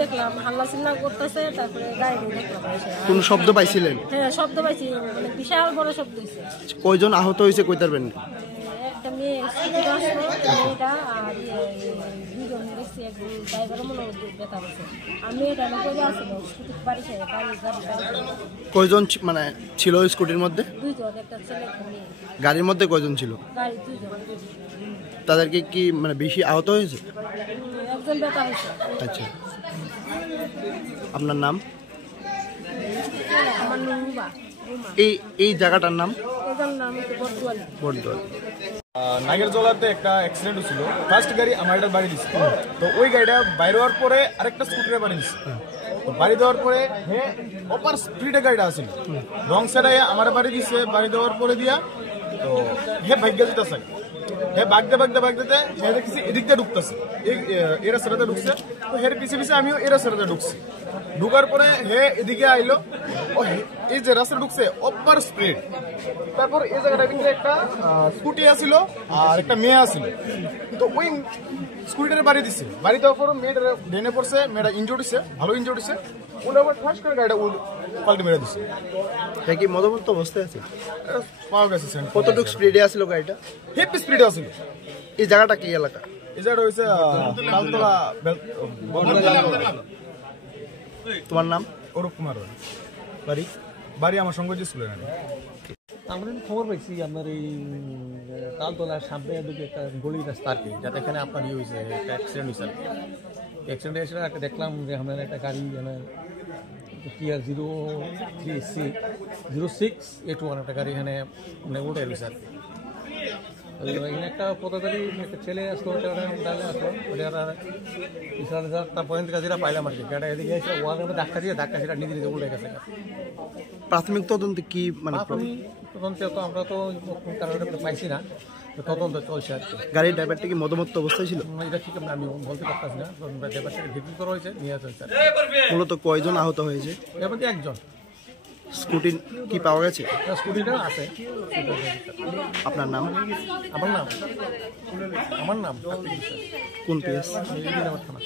দেখলাম হাল্লা চিল্লা করতেছে, তারপরে গাড়ি দেখলাম। কোন শব্দ পাইছিলেন? হ্যাঁ, শব্দ পাইছি, মানে বিশাল বড় শব্দ হয়েছে। কয়জন আহত হয়েছে কইতে পারবেন? একটা মেয়ে মেয়েটা আর দুজন দেখছি, একজন ড্রাইভারও মনে ব্যথা হয়েছে। আর মেয়েটা করে আসলো স্কুটির বাড়ি খেয়ে কয়জন মানে ছিল স্কুটির মধ্যে? দুইজন, একটা ছেলে মেয়ে। গাড়ির মধ্যে কয়জন ছিল? গাড়ি দুইজন। তাদেরকে কি মানে বেশি আহত হয়েছে? একজন ব্যথা হয়েছে। আচ্ছা, আপনার নাম? আমার নাম রুমা। এই জায়গাটার নাম? এটার নাম বটদুয়ালি। বটদুয়ালি। নাগেরজলাতে একটা অ্যাক্সিডেন্ট হয়েছিল। ফার্স্ট গাড়ি আমার একটা বাড়ি দিচ্ছে, তো ওই গাড়িটা বাইরে হওয়ার পরে আরেকটা স্কুটারে বাড়ি দিচ্ছে। তো বাড়ি দেওয়ার পরে অপার স্পিডে গাড়িটা আসছিল, রং সাইডে আমার বাড়ি দিচ্ছে। বাড়ি দেওয়ার পরে দিয়া তো ভাগ্য যেতেছে, বাগতে দেখছি এদিক দিয়ে ঢুকতেছে, এই রাস্তাটাতে ঢুকছে। তো পিছে পিছে আমিও এই রাস্তাটাতে ঢুকছি। ঢুকার পরে এদিকে আইলো, এই যে রাস্তা ঢুকছে অপার স্পিড। তারপর এই জায়গাটা কিন্তু একটা স্কুটি আসছিল আর একটা মেয়ে আসছিল। তো ওই স্কুটিটার বাড়ি দিচ্ছে। বাড়ি দেওয়ার পর মেয়েটা ডেনে পড়ছে, মেয়েটা ইনজোর্ড হচ্ছে, ভালো ইনজোর্ড হচ্ছে। ওটা আবার ফার্স্ট করে গাড়িটা পাল্টে মেরে দিচ্ছে। কি মদমত্ত অবস্থায় আছে? পাওয়া গেছে। কতটুকু স্পিডে আসছিল গাড়িটা? হেভি স্পিডে আসছিল। এই জায়গাটা কি এলাকা? এই জায়গাটা হয়েছে তালতলা। তোমার নাম? অরূপ কুমার। বাড়ি? বাড়ি আমার সঙ্গে যে স্কুলে। আমরা খবর পাইছি আপনার এই তালতলার সামনে দিকে একটা গলি রাস্তা আর কি, যাতে এখানে আপনার ইয়ে হয়েছে, একটা অ্যাক্সিডেন্ট হয়েছে। অ্যাক্সিডেন্ট হয়েছিল, একটা দেখলাম যে আপনার একটা গাড়ি টিআর 0306A21 একটা গাড়ি এখানে মানে উল্টে রয়েছে আর কি। এখানে একটা পথচারী একটা ছেলে আসলো, ডালে আসলো, তারপর যেটা পাইলাম আর কি, গাড়ি এদিকে এসে ওয়ালের মধ্যে ধাক্কা সেটা নিজে নিজে উল্টে গেছে। প্রাথমিক তদন্তে কি মানে? তদন্তে তো আমরা তো কারণে পাইছি না, তদন্ত চলছে আর কি। গাড়ির ড্রাইভারটা কি মদমত্ত অবস্থায় ছিল? এটা ঠিক আমি বলতে পারতাছি না। ড্রাইভারটাকে ভিত্তি করা হয়েছে, নিয়ে আসা হয়েছে। মূলত কয়জন আহত হয়েছে? এর মধ্যে একজন। স্কুটি কি পাওয়া গেছে? স্কুটিটা আছে। আপনার নাম? আমার নাম কোন পিএস? থানা।